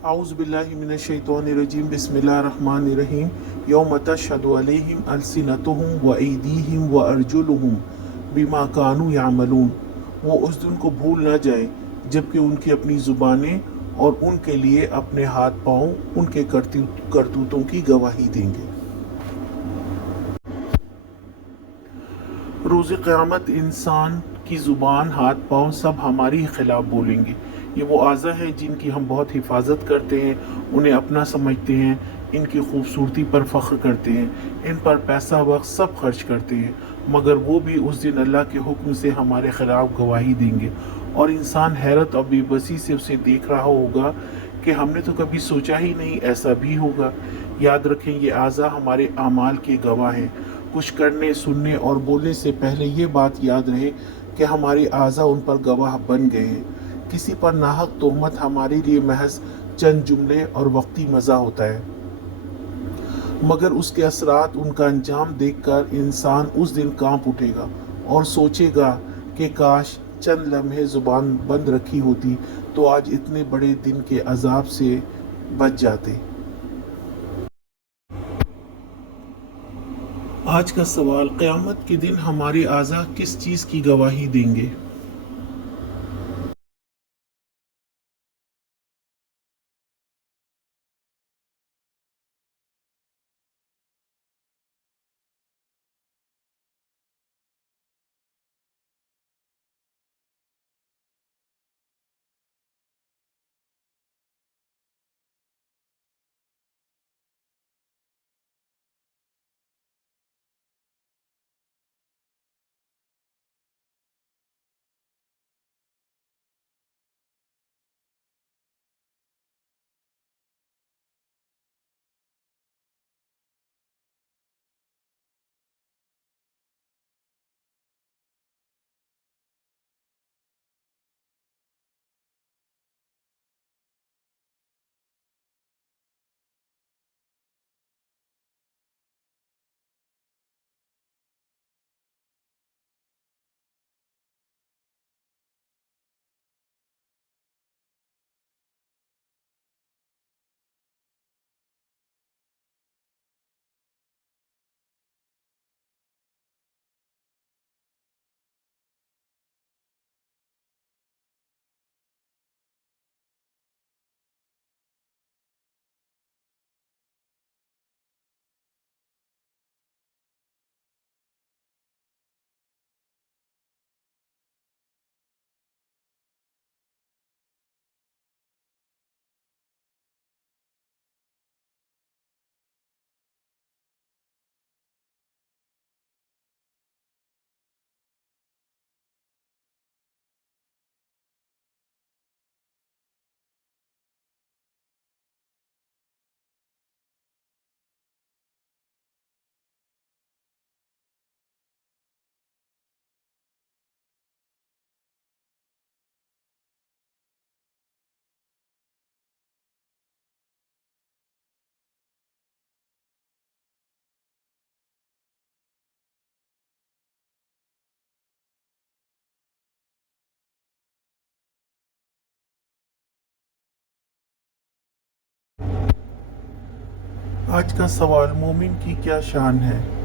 आउज़ बिल्लाहि मिनश शैतानिर रजीम बिस्मिल्लाहिर रहमानिर रहीम यौम तशहदु अलैहिम अलसिनतुहुम व अयदीहिम व अर्जुलुहुम बिमा कानू यामलून। वो उस दिन को भूल ना जाए जबकि उनकी अपनी ज़ुबानें और उनके लिए अपने हाथ पाँव उनके करतूतों की गवाही देंगे। रोज़ क़यामत इंसान की ज़ुबान, हाथ पाँव सब हमारी ही खिलाफ बोलेंगे। ये वो आज़ा है जिनकी हम बहुत हिफाजत करते हैं, उन्हें अपना समझते हैं, इनकी खूबसूरती पर फ़ख्र करते हैं, इन पर पैसा वक्त सब खर्च करते हैं, मगर वो भी उस दिन अल्लाह के हुक्म से हमारे खिलाफ गवाही देंगे। और इंसान हैरत और बेबसी से उसे देख रहा होगा कि हमने तो कभी सोचा ही नहीं ऐसा भी होगा। याद रखें, ये आज़ा हमारे आमाल के गवाह हैं। कुछ करने, सुनने और बोलने से पहले ये बात याद रहे कि हमारे आज़ा उन पर गवाह बन गए हैं। किसी पर नाहक तोहमत हमारे लिए महज चंद जुमले और वक्ती मज़ा होता है, मगर उसके असरात, उनका अंजाम देखकर इंसान उस दिन कांप उठेगा और सोचेगा कि काश चंद लम्हे ज़ुबान बंद रखी होती तो आज इतने बड़े दिन के अजाब से बच जाते। आज का सवाल, क़यामत के दिन हमारे आज़ा किस चीज़ की गवाही देंगे? आज का सवाल, मोमिन की क्या शान है?